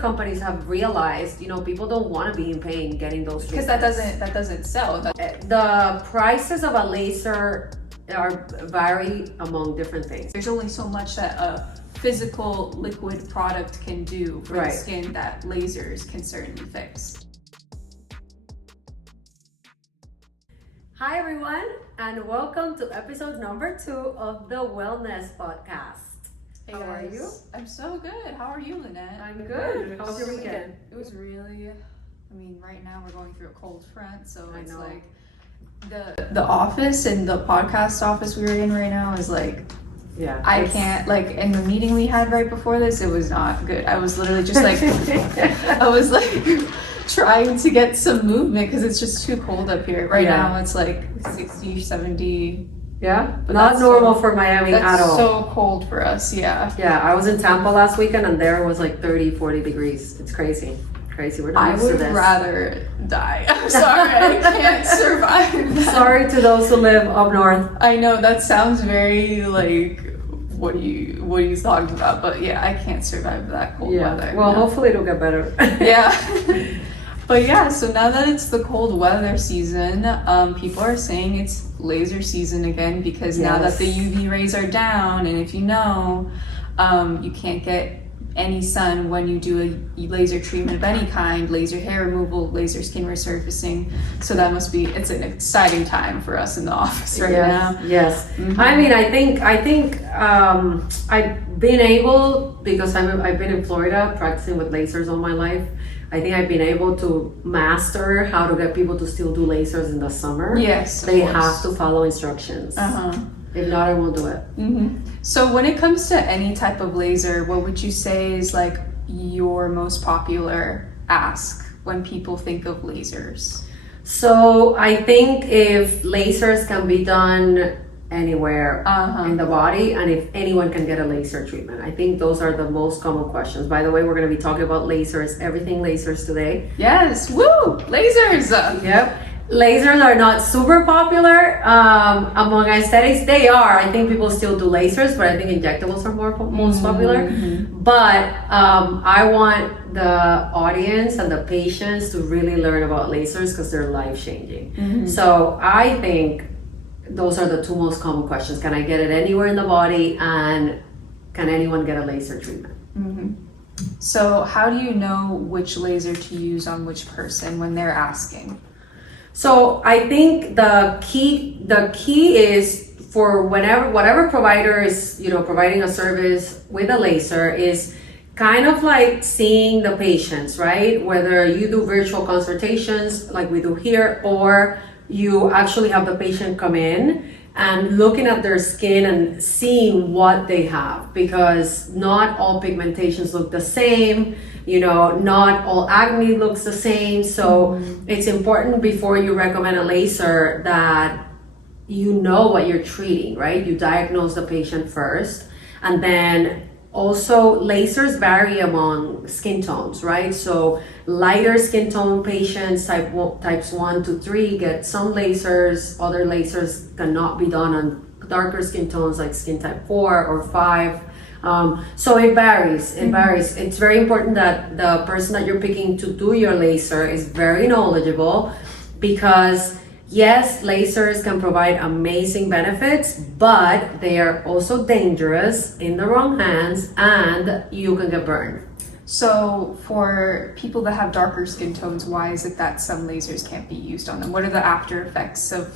companies have realized, people don't want to be in pain getting those because treatments. that doesn't sell. The prices of a laser vary among different things. There's only so much that a physical liquid product can do for the skin that lasers can certainly fix. Hi everyone, and welcome to episode number 2 of the Wellness Podcast. Hey How are you? I'm so good. How are you, Linette? I'm good. How was your weekend? It was really, right now we're going through a cold front, so it's like the office and the podcast office we were in right now is like, I can't, in the meeting we had right before this, it was not good. I was literally just trying to get some movement because it's just too cold up here. Right now it's like 60, 70. Yeah, but not normal for Miami at all. That's so cold for us, yeah. Yeah, I was in Tampa last weekend and there was like 30, 40 degrees. It's crazy. We're not used to this. I would rather die. I'm sorry, I can't survive that. Sorry to those who live up north. I know that sounds very what are you talking about? But yeah, I can't survive that cold weather. Well, hopefully it'll get better. Yeah. But yeah, so now that it's the cold weather season, people are saying it's laser season again because now that the UV rays are down, and if you you can't get any sun when you do a laser treatment of any kind, laser hair removal, laser skin resurfacing. So it's an exciting time for us in the office right now. Yes. Mm-hmm. I think I've been able, because I've been in Florida practicing with lasers all my life. I think I've been able to master how to get people to still do lasers in the summer. Yes, they have to follow instructions. If not, I won't do it. Mm-hmm. So when it comes to any type of laser, what would you say is your most popular ask when people think of lasers? So I think if lasers can be done anywhere in the body, and if anyone can get a laser treatment, I think those are the most common questions. By the way, we're going to be talking about lasers, everything lasers today. Yes, woo, lasers. Yep. Lasers are not super popular among aesthetics. They are. I think people still do lasers, but I think injectables are most popular. But I want the audience and the patients to really learn about lasers because they're life-changing. So I think those are the 2 most common questions. Can I get it anywhere in the body, and can anyone get a laser treatment? So how do you know which laser to use on which person when they're asking? So I think the key is for whatever provider is providing a service with a laser is kind of like seeing the patients, right? Whether you do virtual consultations like we do here, or you actually have the patient come in and looking at their skin and seeing what they have, because not all pigmentations look the same, not all acne looks the same. So it's important before you recommend a laser that you know what you're treating, right? You diagnose the patient first, and then also lasers vary among skin tones, right? So lighter skin tone patients, types 1 to 3, get some lasers. Other lasers cannot be done on darker skin tones like skin type 4 or 5. So it varies. It's very important that the person that you're picking to do your laser is very knowledgeable, because yes, lasers can provide amazing benefits, but they are also dangerous in the wrong hands, and you can get burned. So for people that have darker skin tones, why is it that some lasers can't be used on them? What are the after effects of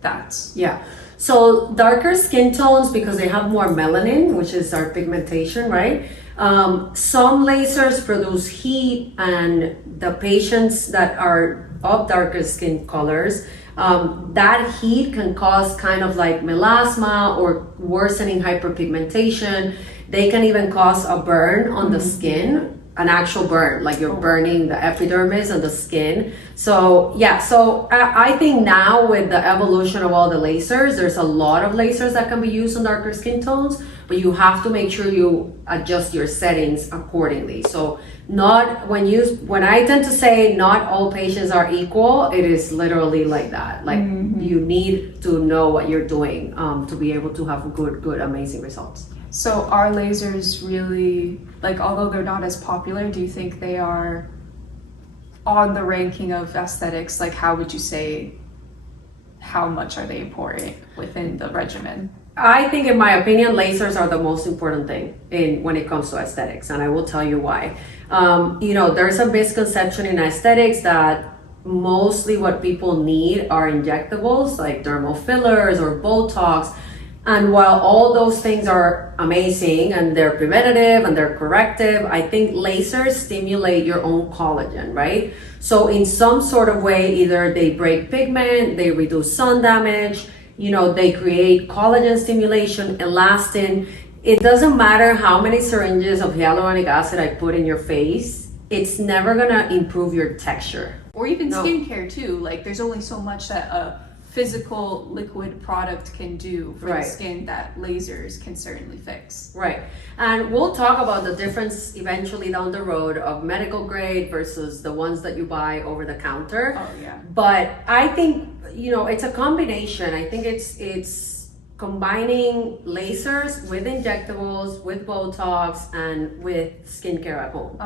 that? Yeah. So darker skin tones, because they have more melanin, which is our pigmentation, right? Some lasers produce heat, and the patients that are of darker skin colors, that heat can cause kind of like melasma or worsening hyperpigmentation. They can even cause a burn on the skin, an actual burn, like you're burning the epidermis and the skin. So I think now with the evolution of all the lasers, there's a lot of lasers that can be used on darker skin tones, but you have to make sure you adjust your settings accordingly. So when I tend to say not all patients are equal, it is literally like that. Like you need to know what you're doing to be able to have good, amazing results. So are lasers really, like, although they're not as popular, do you think they are on the ranking of aesthetics? Like, how would you say, how much are they important within the regimen? I think, in my opinion, lasers are the most important thing when it comes to aesthetics, and I will tell you why. There's a misconception in aesthetics that mostly what people need are injectables like dermal fillers or Botox. And while all those things are amazing and they're preventative and they're corrective, I think lasers stimulate your own collagen, right? So in some sort of way, either they break pigment, they reduce sun damage, they create collagen stimulation, elastin. It doesn't matter how many syringes of hyaluronic acid I put in your face, it's never gonna improve your texture. Or even skincare too. Like, there's only so much that a physical liquid product can do for the skin that lasers can certainly fix. Right. And we'll talk about the difference eventually down the road of medical grade versus the ones that you buy over the counter. Oh yeah. But I think, it's a combination. I think it's combining lasers with injectables, with Botox, and with skincare at home.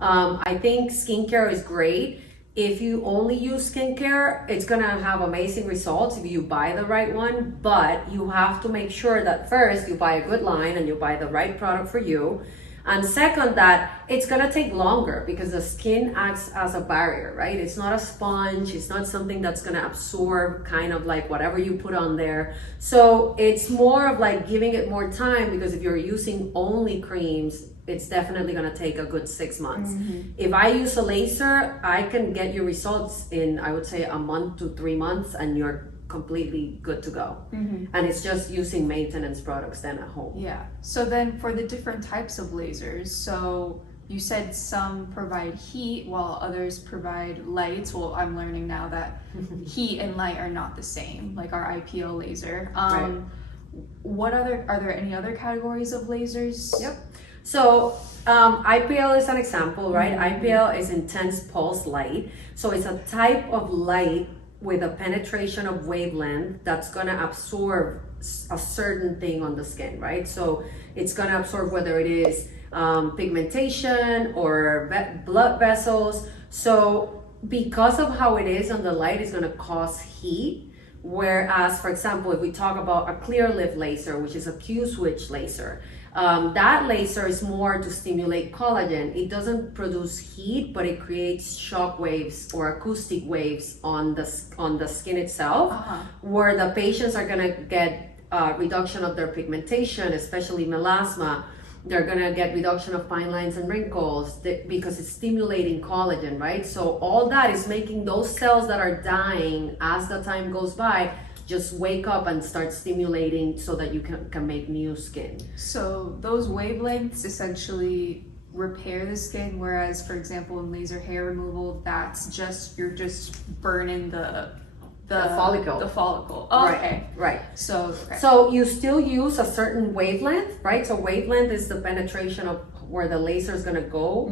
I think skincare is great. If you only use skincare, it's gonna have amazing results if you buy the right one, but you have to make sure that first you buy a good line and you buy the right product for you. And second, that it's gonna take longer because the skin acts as a barrier, right? It's not a sponge, it's not something that's gonna absorb kind of like whatever you put on there. So it's more of like giving it more time, because if you're using only creams, it's definitely gonna take a good 6 months. If I use a laser, I can get you results in, I would say, a month to 3 months, and you're completely good to go. And it's just using maintenance products then at home. Yeah. So then for the different types of lasers, so you said some provide heat while others provide light. Well, I'm learning now that heat and light are not the same, like our IPL laser. Right. Are there any other categories of lasers? Yep. So IPL is an example, right? IPL is intense pulse light. So it's a type of light with a penetration of wavelength that's gonna absorb a certain thing on the skin, right? So it's gonna absorb whether it is pigmentation or blood vessels. So because of how it is on the light, it's gonna cause heat. Whereas, for example, if we talk about a clear lift laser, which is a Q-switch laser, that laser is more to stimulate collagen. It doesn't produce heat, but it creates shock waves or acoustic waves on the skin itself, where the patients are gonna get reduction of their pigmentation, especially melasma. They're gonna get reduction of fine lines and wrinkles because it's stimulating collagen, right? So all that is making those cells that are dying as the time goes by just wake up and start stimulating so that you can make new skin. So those wavelengths essentially repair the skin, whereas, for example, in laser hair removal, you're just burning the follicle. The follicle. Oh, okay. Right. So you still use a certain wavelength, right? So wavelength is the penetration of where the laser is gonna go,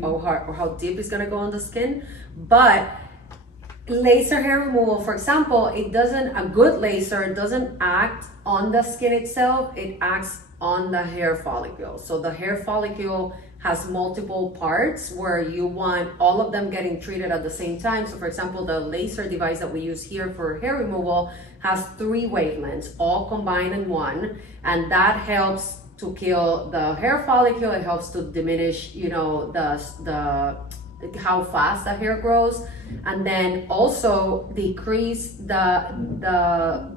or how deep it's gonna go on the skin. But laser hair removal, for example, a good laser doesn't act on the skin itself, it acts on the hair follicle. So the hair follicle has multiple parts where you want all of them getting treated at the same time. So for example, the laser device that we use here for hair removal has 3 wavelengths all combined in one, and that helps to kill the hair follicle. It helps to diminish, the how fast the hair grows, and then also decrease the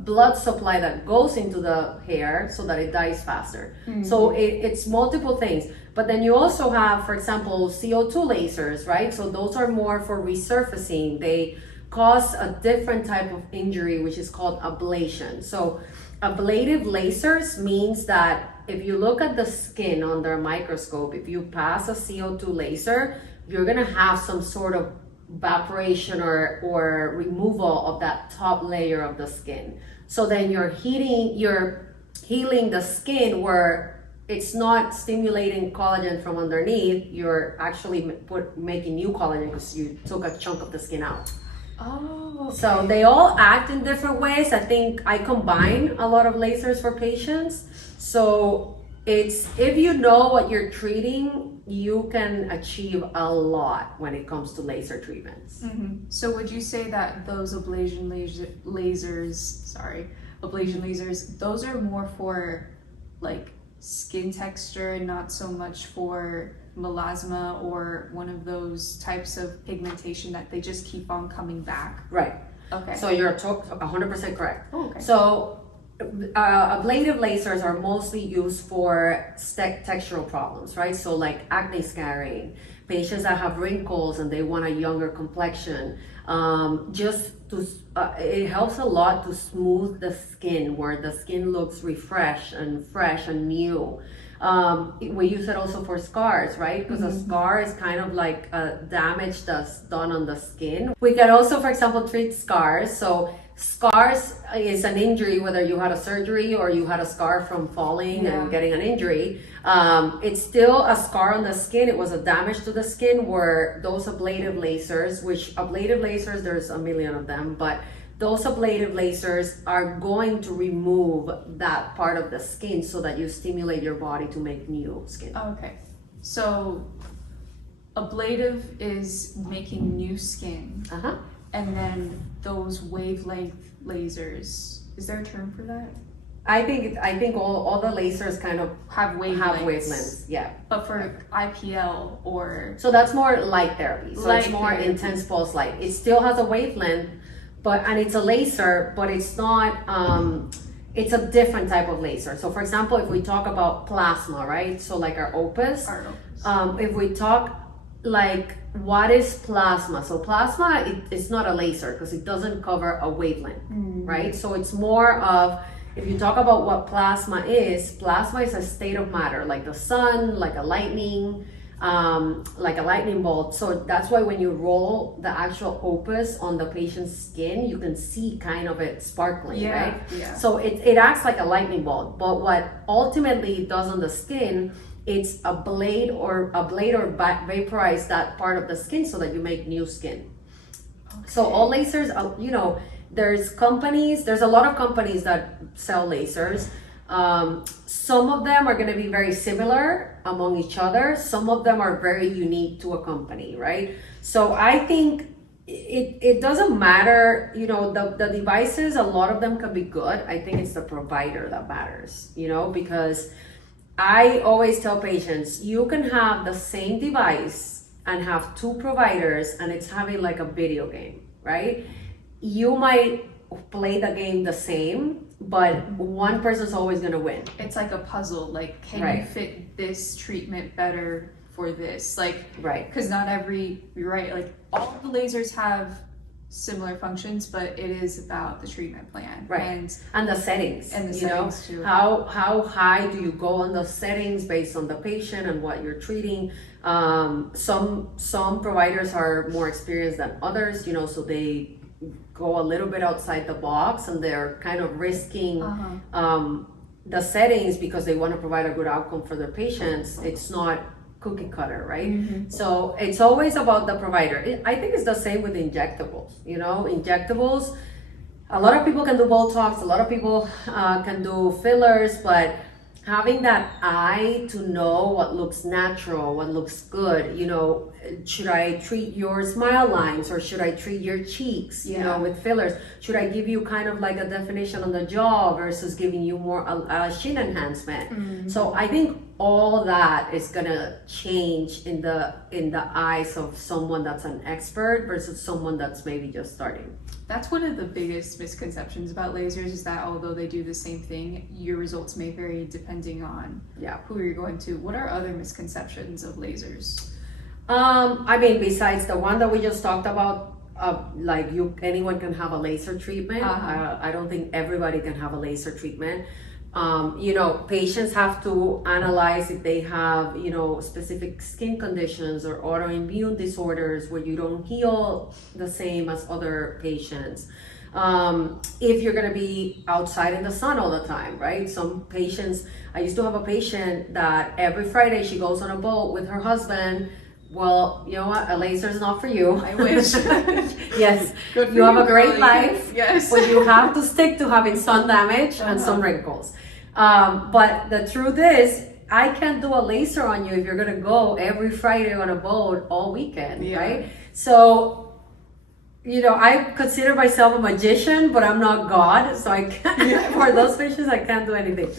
blood supply that goes into the hair so that it dies faster. So it's multiple things. But then you also have, for example, CO2 lasers, right? So those are more for resurfacing. They cause a different type of injury, which is called ablation. So ablative lasers means that if you look at the skin under a microscope, if you pass a CO2 laser, you're gonna have some sort of evaporation or removal of that top layer of the skin. So then you're healing the skin where it's not stimulating collagen from underneath, you're actually making new collagen because you took a chunk of the skin out. Oh, okay. So they all act in different ways. I think I combine a lot of lasers for patients. So it's, if you know what you're treating, you can achieve a lot when it comes to laser treatments. So would you say that those ablation lasers, those are more for like skin texture, not so much for melasma or one of those types of pigmentation that they just keep on coming back? Right. Okay. So you're 100% correct. Oh, okay. So ablative lasers are mostly used for textural problems, right? So like acne scarring, patients that have wrinkles and they want a younger complexion. Just to, it helps a lot to smooth the skin, where the skin looks refreshed and fresh and new. We use it also for scars, right? Because a scar is kind of like damage that's done on the skin. We can also, for example, treat scars. So scars is an injury, whether you had a surgery or you had a scar from falling and getting an injury. It's still a scar on the skin. It was a damage to the skin, where those ablative lasers, there's a million of them, but those ablative lasers are going to remove that part of the skin so that you stimulate your body to make new skin. Okay. So ablative is making new skin. And then those wavelength lasers, is there a term for that? I think all the lasers kind of have wavelengths. Yeah. But for IPL or... So that's more light therapy. So it's more intense pulse light. It still has a wavelength, and it's a laser, but it's not, it's a different type of laser. So for example, if we talk about plasma, right? So like our opus. If we talk like, what is plasma? So plasma, it's not a laser because it doesn't cover a wavelength, right? So it's more of, if you talk about what plasma is a state of matter, like the sun, like a lightning bolt. So that's why when you roll the actual opus on the patient's skin, you can see kind of it sparkling, right? Yeah. So it acts like a lightning bolt, but what ultimately it does on the skin, it's a blade or vaporize that part of the skin so that you make new skin. Okay. So all lasers, there's a lot of companies that sell lasers. Some of them are going to be very similar among each other. Some of them are very unique to a company, right? So I think it doesn't matter, the devices, a lot of them can be good. I think it's the provider that matters, because I always tell patients, you can have the same device and have two providers and it's having like a video game, right? You might play the game the same, but one person's always gonna win. It's like a puzzle, like can you fit this treatment better for this? Like, because not you're right, like all the lasers have similar functions, but it is about the treatment plan, and the settings, too. How high do you go on the settings based on the patient and what you're treating. Some providers are more experienced than others, so they go a little bit outside the box and they're kind of risking the settings because they want to provide a good outcome for their patients. It's not cookie cutter, right? So it's always about the provider. I think it's the same with injectables. Injectables, a lot of people can do Botox, a lot of people can do fillers, but having that eye to know what looks natural, what looks good, should I treat your smile lines or should I treat your cheeks, with fillers? Should I give you kind of like a definition on the jaw versus giving you more chin enhancement? So I think all that is gonna change in the eyes of someone that's an expert versus someone that's maybe just starting. That's one of the biggest misconceptions about lasers, is that although they do the same thing, your results may vary depending on who you're going to. What are other misconceptions of lasers? Besides the one that we just talked about, anyone can have a laser treatment. I don't think everybody can have a laser treatment. Patients have to analyze if they have, specific skin conditions or autoimmune disorders where you don't heal the same as other patients. If you're going to be outside in the sun all the time, right? Some patients, I used to have a patient that every Friday she goes on a boat with her husband. Well, you know what? A laser is not for you. I wish. Yes, you have a great life, yes, but you have to stick to having sun damage and some wrinkles. But the truth is, I can't do a laser on you if you're gonna go every Friday on a boat all weekend, right? So, you know, I consider myself a magician, but I'm not God, so I can't, for those patients, I can't do anything.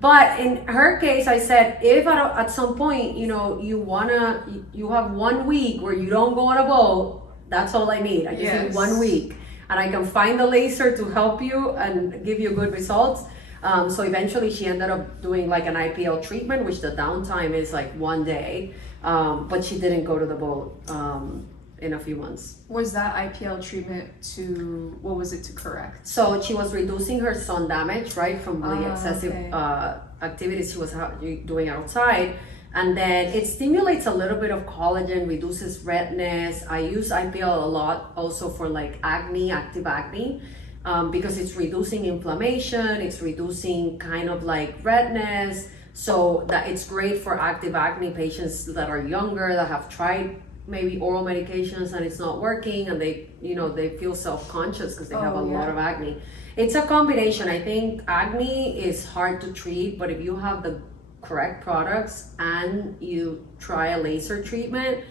But in her case, I said, if at some point, you know, you have 1 week where you don't go on a boat, that's all I need. I just need 1 week. And I can find the laser to help you and give you good results. So eventually she ended up doing like an IPL treatment, which the downtime is like 1 day. But she didn't go to the boat in a few months. Was that IPL treatment what was it to correct? So she was reducing her sun damage, right, from the excessive activities she was doing outside. And then it stimulates a little bit of collagen, reduces redness. I use IPL a lot also for like acne, active acne, because it's reducing inflammation, it's reducing kind of like redness. So that it's great for active acne patients that are younger, that have tried maybe oral medications and it's not working, and they, you know, they feel self-conscious because they have a lot of acne. It's a combination. I think acne is hard to treat, but if you have the correct products and you try a laser treatment,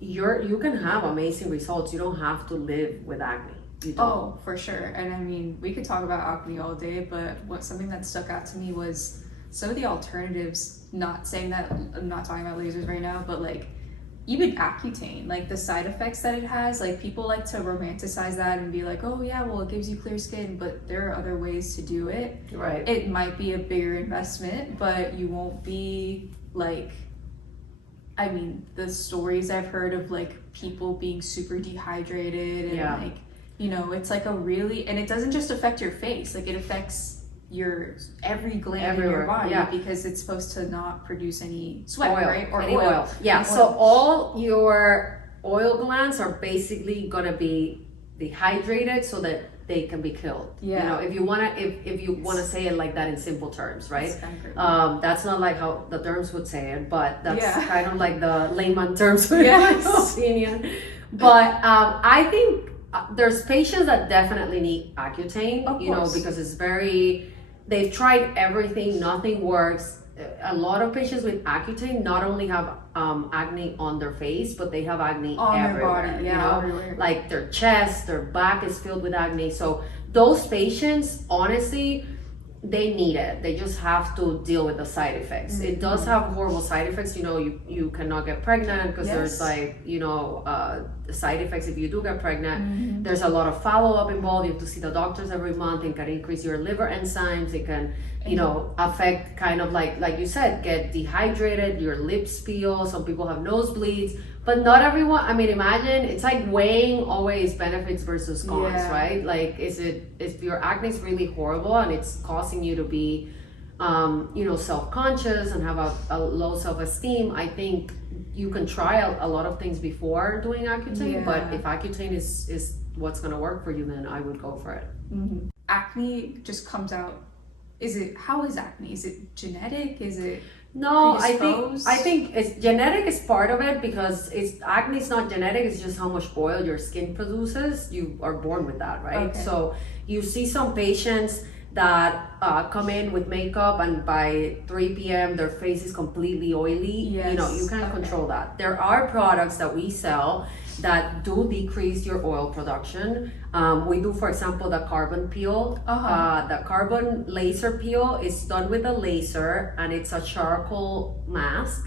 you can have amazing results. You don't have to live with acne. You don't. Oh, for sure. And I mean, we could talk about acne all day, but something that stuck out to me was some of the alternatives. Not saying that I'm not talking about lasers right now, but like even Accutane, like the side effects that it has, like people like to romanticize that and be like, oh yeah, well it gives you clear skin, but there are other ways to do it. Right. It might be a bigger investment, but you won't be like, I mean, the stories I've heard of like people being super dehydrated and like, you know, it's like a really, and it doesn't just affect your face, like it affects your every gland in your body, because it's supposed to not produce any sweat, right? Or any oil. Yeah, so all your oil glands are basically gonna be dehydrated so that they can be killed. You know, if you wanna say it like that in simple terms, right? That's not like how the terms would say it, but that's kind of like the layman terms in my opinion. But I think there's patients that definitely need Accutane, you know, because it's they've tried everything, nothing works. A lot of patients with Accutane not only have acne on their face, but they have acne on everywhere, their body, you know, everywhere. Like their chest, their back is filled with acne. So those patients, honestly, they need it. They just have to deal with the side effects. It does have horrible side effects. You know, you cannot get pregnant because there's like, you know, side effects if you do get pregnant. There's a lot of follow-up involved. You have to see the doctors every month. It can increase your liver enzymes. It can, you know, affect kind of like you said, get dehydrated, your lips peel. Some people have nosebleeds. But not everyone, I mean, imagine, it's like weighing always benefits versus cons, right? Like, if your acne is really horrible and it's causing you to be, you know, self-conscious and have a low self-esteem, I think you can try a lot of things before doing Accutane, but if Accutane is what's gonna work for you, then I would go for it. Acne just comes out, how is acne? Is it genetic? Is it... No, I think it's genetic is part of it, because acne is not genetic, it's just how much oil your skin produces. You are born with that, right? So you see some patients that come in with makeup and by 3 p.m. their face is completely oily. You know, you can't control that. There are products that we sell that do decrease your oil production. We do, for example, the carbon peel. The carbon laser peel is done with a laser, and it's a charcoal mask,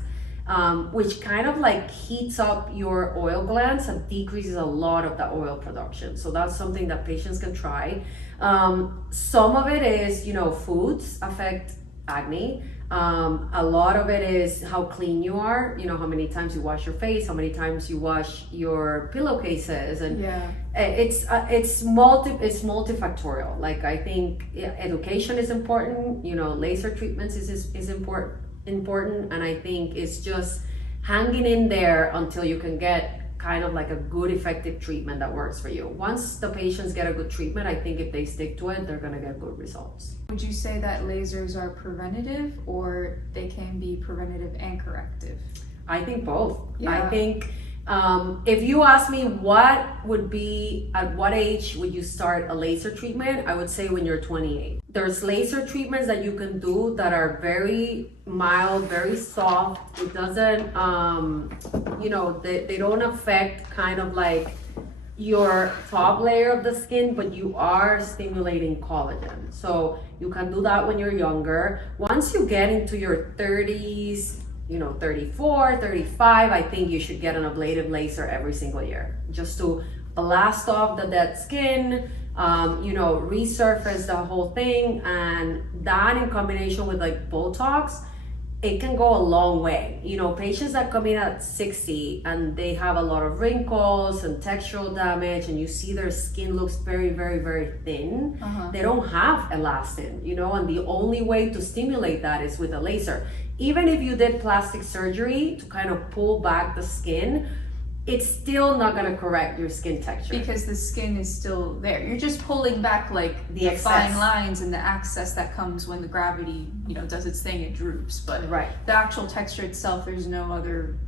which kind of like heats up your oil glands and decreases a lot of the oil production. So that's something that patients can try. Some of it is, you know, foods affect acne. A lot of it is how clean you are, you know, how many times you wash your face, how many times you wash your pillowcases, and it's multifactorial. Like, I think education is important, you know, laser treatments is important, and I think it's just hanging in there until you can get kind of like a good effective treatment that works for you. Once the patients get a good treatment, I think if they stick to it, they're gonna get good results. Would you say that lasers are preventative, or they can be preventative and corrective? I think both. I think If you ask me at what age would you start a laser treatment, I would say when you're 28. There's laser treatments that you can do that are very mild, very soft. It doesn't, they don't affect kind of like your top layer of the skin, but you are stimulating collagen. So you can do that when you're younger. Once you get into your 30s, 34, 35, I think you should get an ablative laser every single year just to blast off the dead skin, resurface the whole thing. And that in combination with like Botox, it can go a long way. Patients that come in at 60 and they have a lot of wrinkles and textural damage, and you see their skin looks very, very, very thin. They don't have elastin, and the only way to stimulate that is with a laser. Even if you did plastic surgery to kind of pull back the skin, it's still not going to correct your skin texture. Because the skin is still there. You're just pulling back like the fine lines and the excess that comes when the gravity, does its thing, it droops. But right. The actual texture itself, there's no other...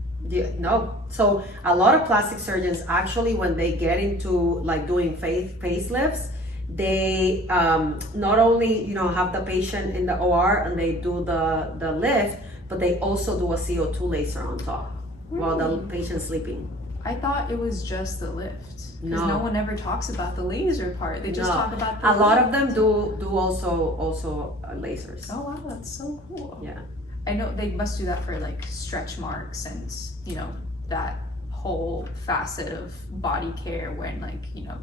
No. So a lot of plastic surgeons actually, when they get into like doing facelifts, they not only have the patient in the OR and they do the lift, but they also do a CO2 laser on top while the patient's sleeping. I thought it was just the lift. Because No one ever talks about the laser part. They just talk about the lift. Lot of them do also lasers. Oh wow, that's so cool. Yeah. I know they must do that for like stretch marks and that whole facet of body care when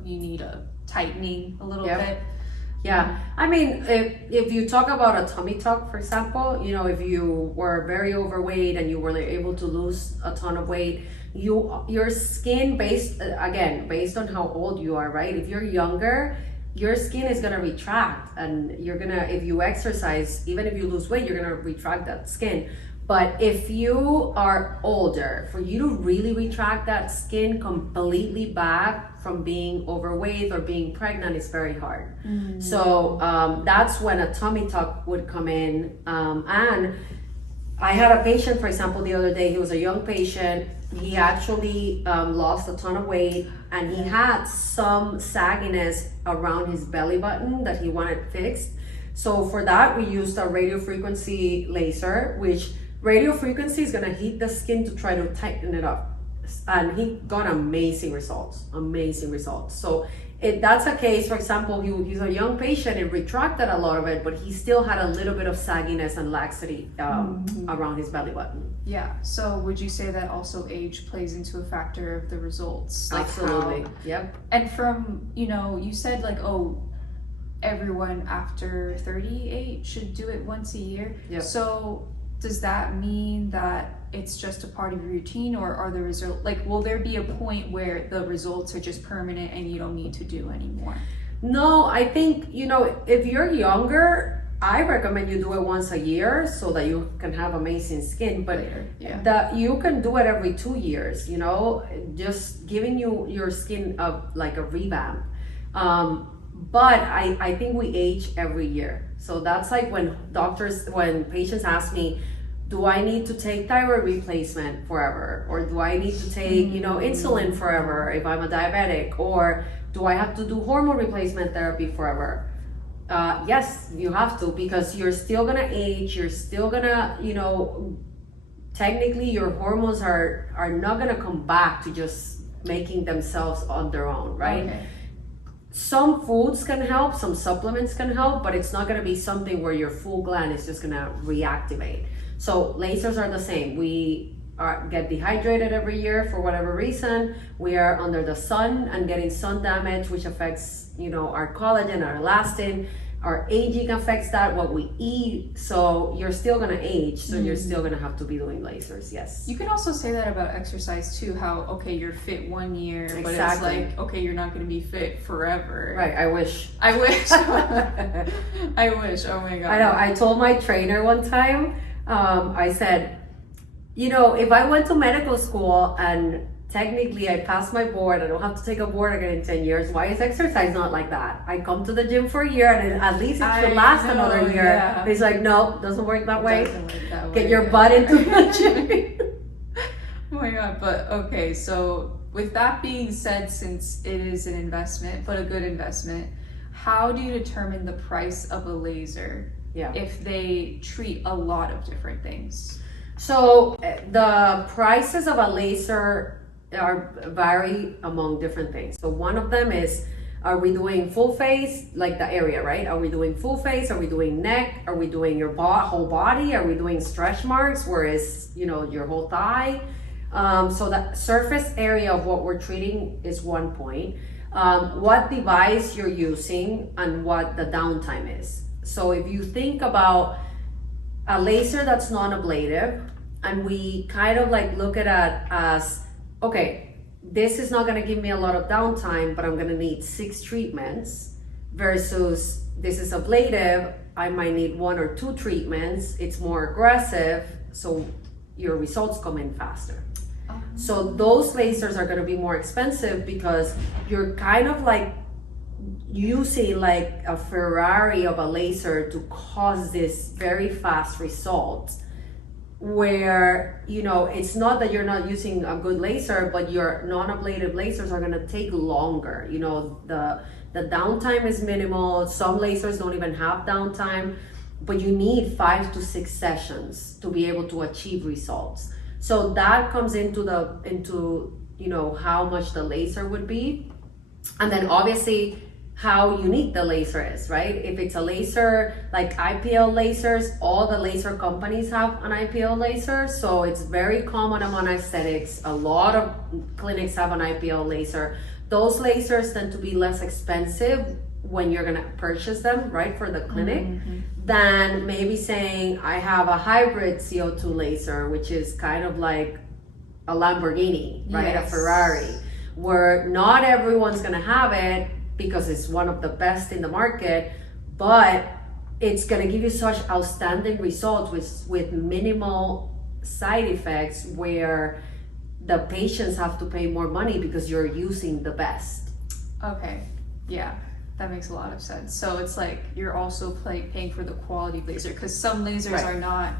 you need a tightening a little bit. Yeah, I mean, if you talk about a tummy tuck, for example, if you were very overweight and you were able to lose a ton of weight, your skin based on how old you are, right? If you're younger, your skin is gonna retract, and if you exercise, even if you lose weight, you're gonna retract that skin. But if you are older, for you to really retract that skin completely back from being overweight or being pregnant, it's very hard. So that's when a tummy tuck would come in. And I had a patient, for example, the other day. He was a young patient. He actually lost a ton of weight, and he had some sagginess around his belly button that he wanted fixed. So for that, we used a radiofrequency laser, which radiofrequency is going to heat the skin to try to tighten it up. And he got amazing results. So if that's a case, for example, he's a young patient, it retracted a lot of it, but he still had a little bit of sagginess and laxity around his belly button. Yeah, so would you say that also age plays into a factor of the results? Absolutely, yep. And from, you said everyone after 38 should do it once a year. Yep. So does that mean that it's just a part of your routine, or are the results, will there be a point where the results are just permanent and you don't need to do anymore? No, I think, if you're younger, I recommend you do it once a year so that you can have amazing skin. But you can do it every 2 years, just giving your skin a revamp. But I think we age every year. So that's like when patients ask me, do I need to take thyroid replacement forever? Or do I need to take, insulin forever if I'm a diabetic? Or do I have to do hormone replacement therapy forever? Yes, you have to, because you're still gonna age, you're still gonna, technically your hormones are not gonna come back to just making themselves on their own, right? Okay. Some foods can help, some supplements can help, but it's not gonna be something where your full gland is just gonna reactivate. So lasers are the same. We get dehydrated every year for whatever reason. We are under the sun and getting sun damage, which affects, our collagen, our elastin. Our aging affects that, what we eat. So you're still gonna age, so you're still gonna have to be doing lasers, yes. You can also say that about exercise too, how, okay, you're fit 1 year, but it's like, okay, you're not gonna be fit forever. Right, I wish. I wish, oh my God. I know, I told my trainer one time, I said, if I went to medical school and technically I passed my board, I don't have to take a board again in 10 years, why is exercise not like that? I come to the gym for a year and at least it should last another year. Yeah. He's like, no, doesn't work that way. Doesn't work that way. Get your butt into the gym. my God. But okay, so with that being said, since it is an investment, but a good investment, how do you determine the price of a laser if they treat a lot of different things? So the prices of a laser vary among different things. So one of them is, are we doing full face, like the area, right? Are we doing full face? Are we doing neck? Are we doing your whole body? Are we doing stretch marks, whereas, you know, your whole thigh? So the surface area of what we're treating is one point. What device you're using and what the downtime is. So if you think about a laser that's non-ablative, and we kind of like look at it as, okay, this is not going to give me a lot of downtime, but I'm going to need 6 treatments, versus this is ablative, I might need 1 or 2 treatments, it's more aggressive, so your results come in faster. So those lasers are going to be more expensive because you're kind of like using like a Ferrari of a laser to cause this very fast result, where, you know, it's not that you're not using a good laser, but your non-ablative lasers are going to take longer. You know, the downtime is minimal. Some lasers don't even have downtime, but you need 5 to 6 sessions to be able to achieve results. So that comes into you know, how much the laser would be, and then obviously how unique the laser is, right? If it's a laser like IPL lasers, all the laser companies have an IPL laser, so it's very common among aesthetics. A lot of clinics have an IPL laser. Those lasers tend to be less expensive when you're gonna purchase them, right, for the clinic, than maybe saying I have a hybrid CO2 laser, which is kind of like a Lamborghini, right? A Ferrari, where not everyone's gonna have it because it's one of the best in the market, but it's gonna give you such outstanding results with minimal side effects, where the patients have to pay more money because you're using the best. Okay, yeah, that makes a lot of sense. So it's like you're also paying for the quality of laser, because some lasers are not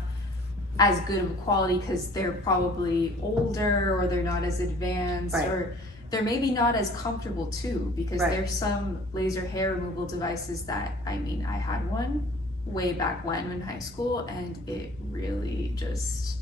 as good of a quality because they're probably older, or they're not as advanced, or they're maybe not as comfortable too, because there's some laser hair removal devices that, I mean, I had one way back when in high school, and it really just,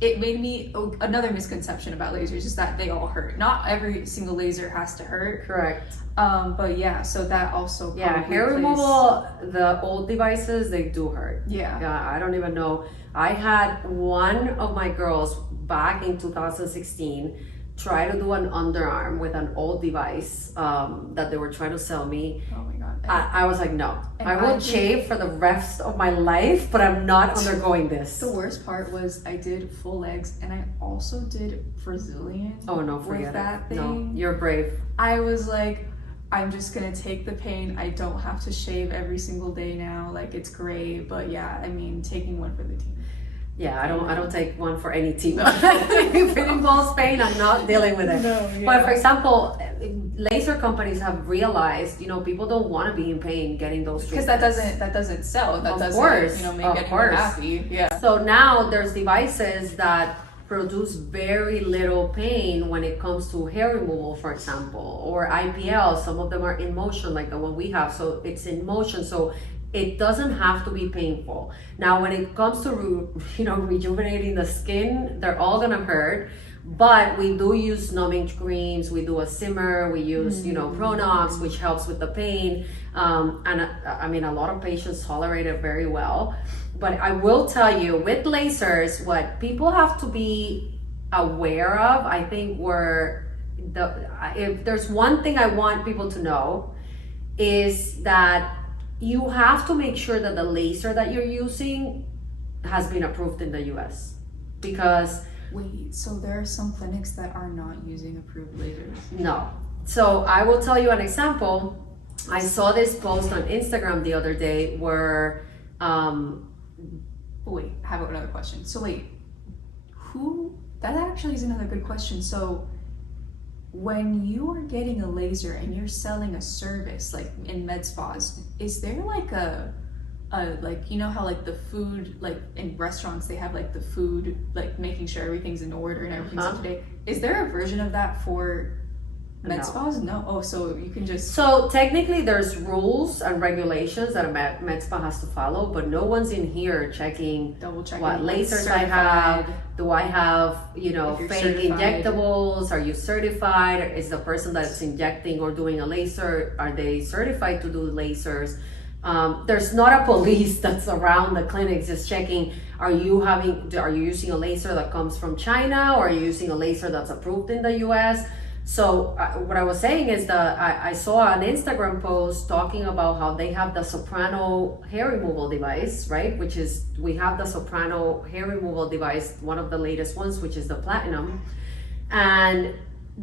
it made me, another misconception about lasers is that they all hurt. Not every single laser has to hurt. Correct. But yeah, so that also hair removal, the old devices, they do hurt. Yeah, I don't even know. I had one of my girls back in 2016 try to do an underarm with an old device that they were trying to sell me. Oh my God. I was like, no, I will shave for the rest of my life, but I'm not undergoing this. The worst part was I did full legs, and I also did Brazilian. Oh no, forget that it. thing. No, you're brave. I was like, I'm just gonna take the pain. I don't have to shave every single day now. Like, it's great, but yeah, I mean, taking one for the team. Yeah, I don't take one for any team. If it involves pain, I'm not dealing with it. No, yeah. But for example, laser companies have realized, you know, people don't want to be in pain getting those treatments. Because that doesn't sell. That doesn't, you know, make anyone happy. Yeah. So now there's devices that produce very little pain when it comes to hair removal, for example, or IPL. Some of them are in motion, like the one we have. So it's in motion. So it doesn't have to be painful. Now, when it comes to, you know, rejuvenating the skin, they're all gonna hurt. But we do use numbing creams. We do a simmer. We use, you know, Pronox, which helps with the pain. And I mean, a lot of patients tolerate it very well. But I will tell you, with lasers, what people have to be aware of, I think, if there's one thing I want people to know, is that you have to make sure that the laser that you're using has been approved in the US. Because wait, so there are some clinics that are not using approved lasers? No. So I will tell you an example. I saw this post on Instagram the other day where wait, I have another question. So wait, that actually is another good question. So when you are getting a laser and you're selling a service like in med spas, is there like a like, you know how like the food, like in restaurants they have like the food, like making sure everything's in order and everything's up to date. Is there a version of that for med spas? No. Oh, so you can just... So technically there's rules and regulations that a med spa has to follow, but no one's in here double checking what lasers I have. Do I have, you know, fake injectables? Are you certified? Is the person that's injecting or doing a laser, are they certified to do lasers? There's not a police that's around the clinics just checking, are you using a laser that comes from China, or are you using a laser that's approved in the US? So what I was saying is that I saw an Instagram post talking about how they have the Soprano hair removal device, right? We have the Soprano hair removal device, one of the latest ones, which is the Platinum. And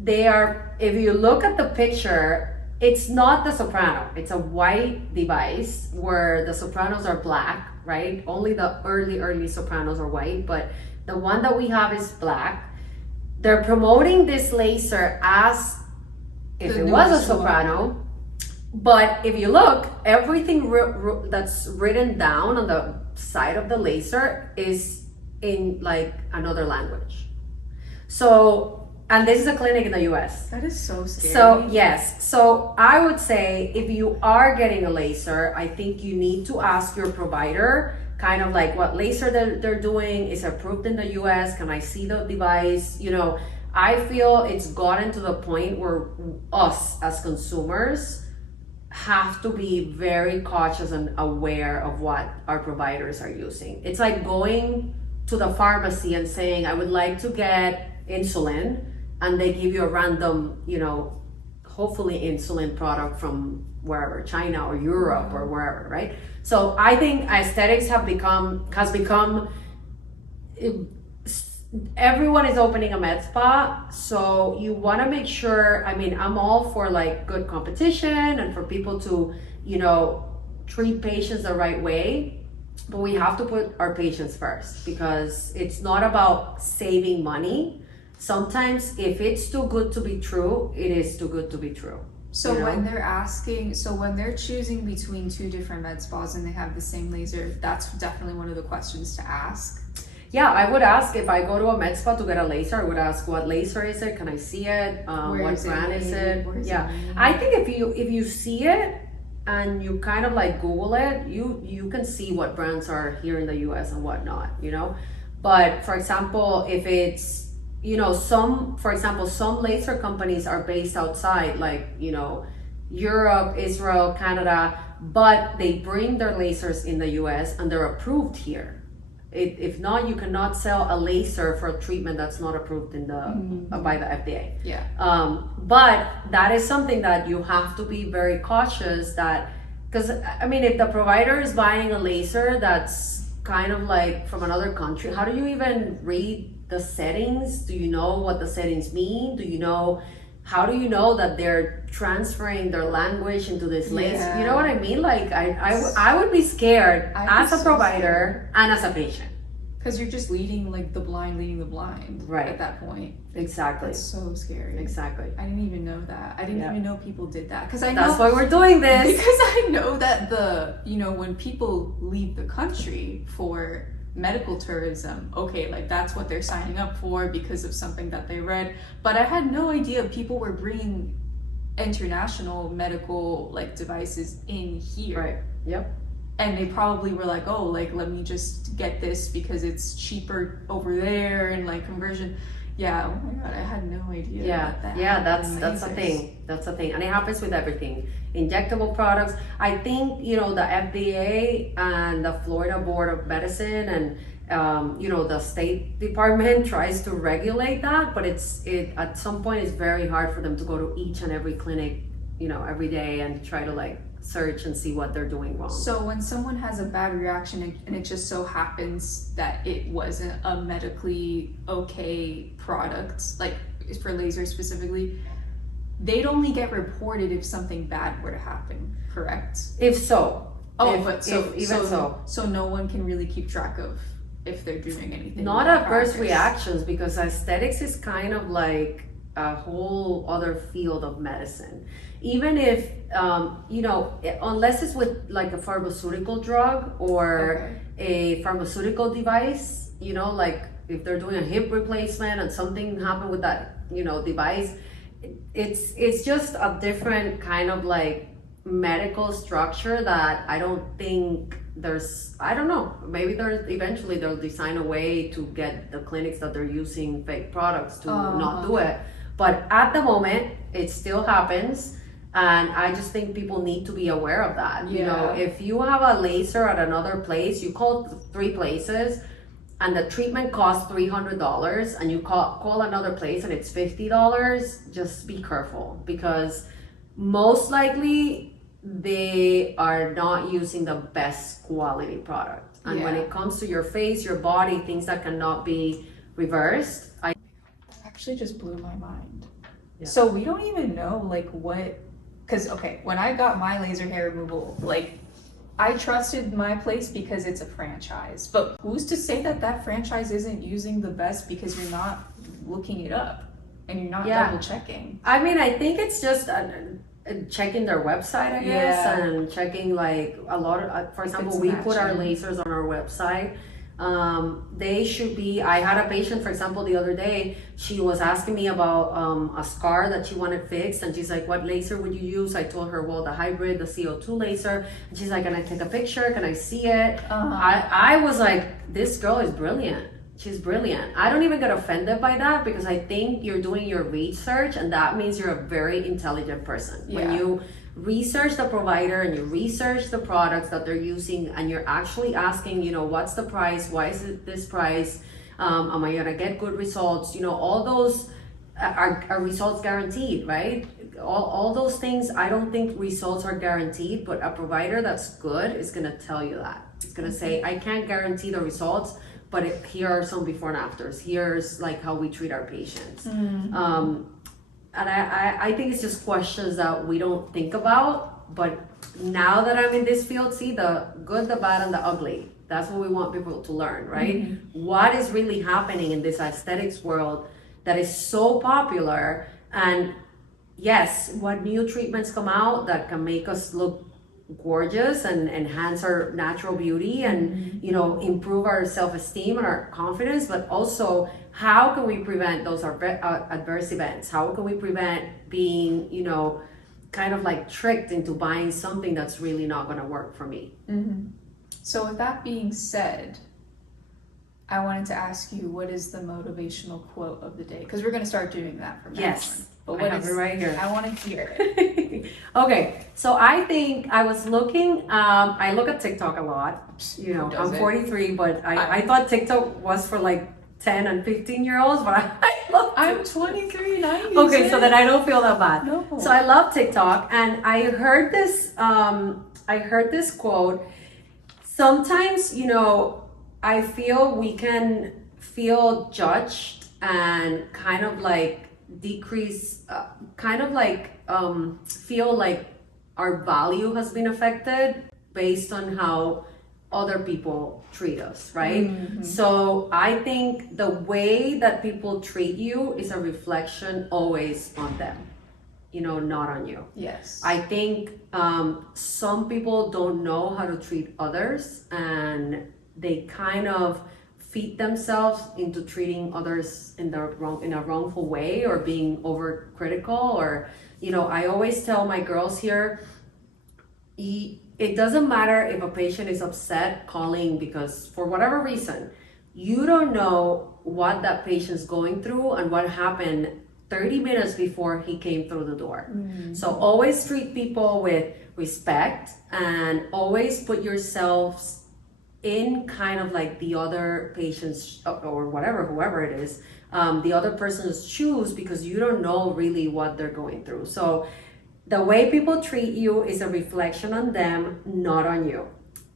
if you look at the picture, it's not the Soprano. It's a white device where the Sopranos are black, right? Only the early Sopranos are white, but the one that we have is black. They're promoting this laser as if it was a Soprano, but if you look, everything that's written down on the side of the laser is in like another language. So, and this is a clinic in the US. That is so scary. So yes, so I would say if you are getting a laser, I think you need to ask your provider kind of like what laser they're doing, is approved in the US, can I see the device? You know, I feel it's gotten to the point where us as consumers have to be very cautious and aware of what our providers are using. It's like going to the pharmacy and saying, I would like to get insulin, and they give you a random, you know, hopefully insulin product from wherever, China or Europe or wherever, right? So I think aesthetics has become, everyone is opening a med spa, so you want to make sure, I mean, I'm all for like good competition and for people to, you know, treat patients the right way, but we have to put our patients first, because it's not about saving money. Sometimes if it's too good to be true, it is too good to be true. So when they're choosing between two different med spas and they have the same laser, that's definitely one of the questions to ask. Yeah, I would ask, if I go to a med spa to get a laser, I would ask, what laser is it? Can I see it? What brand is it? Yeah, I think if you see it and you kind of like Google it, you can see what brands are here in the US and whatnot, you know? But for example, if it's, you know, some laser companies are based outside, like, you know, Europe, Israel, Canada, but they bring their lasers in the US and they're approved here. If not, you cannot sell a laser for a treatment that's not approved in the by the FDA. Yeah. But that is something that you have to be very cautious that, because I mean, if the provider is buying a laser that's kind of like from another country, how do you even read the settings? Do you know what the settings mean? How do you know that they're transferring their language into this laser? You know what I mean? Like I would be scared as a provider and as a patient. Because you're just leading the blind right at that point. Exactly. That's so scary. Exactly. I didn't even know that. I didn't even know people did that. Because that's why we're doing this. Because I know that when people leave the country for medical tourism, okay, like that's what they're signing up for because of something that they read. But I had no idea people were bringing international medical devices in here. Right. Yep. And they probably were like, oh, let me just get this because it's cheaper over there and conversion. Yeah, oh my God, I had no idea. That's a thing. That's a thing. And it happens with everything. Injectable products. I think, the FDA and the Florida Board of Medicine and, the State Department tries to regulate that, but at some point it's very hard for them to go to each and every clinic, every day and try to search and see what they're doing wrong. So when someone has a bad reaction and it just so happens that it wasn't a medically okay product, for laser specifically, they'd only get reported if something bad were to happen, correct? If so. So no one can really keep track of if they're doing anything. Not adverse reactions, because aesthetics is kind of like a whole other field of medicine. Even if, you know, unless it's with like a pharmaceutical drug or a pharmaceutical device, you know, like if they're doing a hip replacement and something happened with that, you know, device, it's just a different kind of like medical structure that I don't think there's, I don't know, maybe there's eventually they'll design a way to get the clinics that they're using fake products to not do it. But at the moment, it still happens. And I just think people need to be aware of that. You know, if you have a laser at another place, you call 3 places and the treatment costs $300 and you call another place and it's $50, just be careful, because most likely they are not using the best quality product. And when it comes to your face, your body, things that cannot be reversed, actually just blew my mind. So we don't even know like what, because okay, when I got my laser hair removal, like I trusted my place because it's a franchise, but who's to say that that franchise isn't using the best because you're not looking it up and you're not double checking? I mean, I think it's just checking their website, I guess, and checking like a lot of, for example, we put our lasers on our website. They should be, I had a patient, for example, the other day, she was asking me about a scar that she wanted fixed, and she's like, what laser would you use? I told her, well, the hybrid, the CO2 laser. And she's like, can I take a picture? Can I see it? I was like, this girl is brilliant. She's brilliant. I don't even get offended by that, because I think you're doing your research, and that means you're a very intelligent person. When you research the provider and you research the products that they're using, and you're actually asking, you know, what's the price? Why is it this price? Am I gonna get good results? You know, all those are results guaranteed, right? All those things, I don't think results are guaranteed, but a provider that's good is gonna tell you that. It's gonna say, I can't guarantee the results, but here are some before and afters. Here's like how we treat our patients. And I think it's just questions that we don't think about. But now that I'm in this field, see the good, the bad, and the ugly. That's what we want people to learn, right? What is really happening in this aesthetics world that is so popular? And yes, what new treatments come out that can make us look gorgeous and enhance our natural beauty and you know, improve our self-esteem and our confidence, but also how can we prevent those adverse events? How can we prevent being, you know, kind of like tricked into buying something that's really not going to work for me? So with that being said, I wanted to ask you, what is the motivational quote of the day? Because we're going to start doing that from now on. But what is it right here? I want to hear it. Okay, so I think I was looking, I look at TikTok a lot. You know, I'm 43, but I thought TikTok was for like 10 and 15-year-olds, but I'm 23 and I use okay, so then I don't feel that bad. No. So I love TikTok, and I heard this quote. Sometimes, you know, I feel we can feel judged and kind of like decrease, feel like our value has been affected based on how other people treat us, right? So I think the way that people treat you is a reflection always on them, you know, not on you. Yes. I think some people don't know how to treat others, and they kind of feed themselves into treating others in a wrongful way, or being overcritical, or, you know, I always tell my girls here, it doesn't matter if a patient is upset calling because for whatever reason, you don't know what that patient's going through and what happened 30 minutes before he came through the door. So always treat people with respect, and always put yourselves in kind of like the other patient's or whoever it is, the other person's shoes, because you don't know really what they're going through. So the way people treat you is a reflection on them, not on you.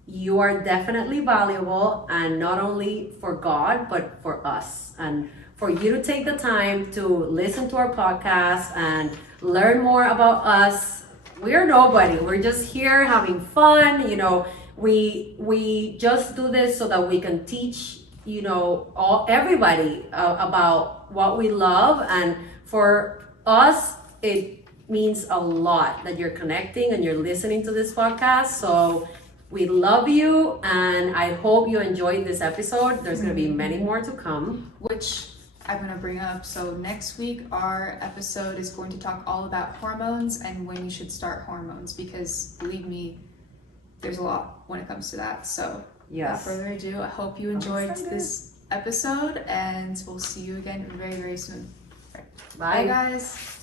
You are definitely valuable, and not only for God, but for us. And for you to take the time to listen to our podcast and learn more about us. We're nobody. We're just here having fun. You know, we just do this so that we can teach, you know, everybody about what we love, and for us, it means a lot that you're connecting and you're listening to this podcast. So we love you, and I hope you enjoyed this episode. There's going to be many more to come. Which I'm going to bring up. So next week, our episode is going to talk all about hormones and when you should start hormones, because believe me, there's a lot when it comes to that. So without further ado, I hope you enjoyed this episode, and we'll see you again very, very soon. Bye Bye guys.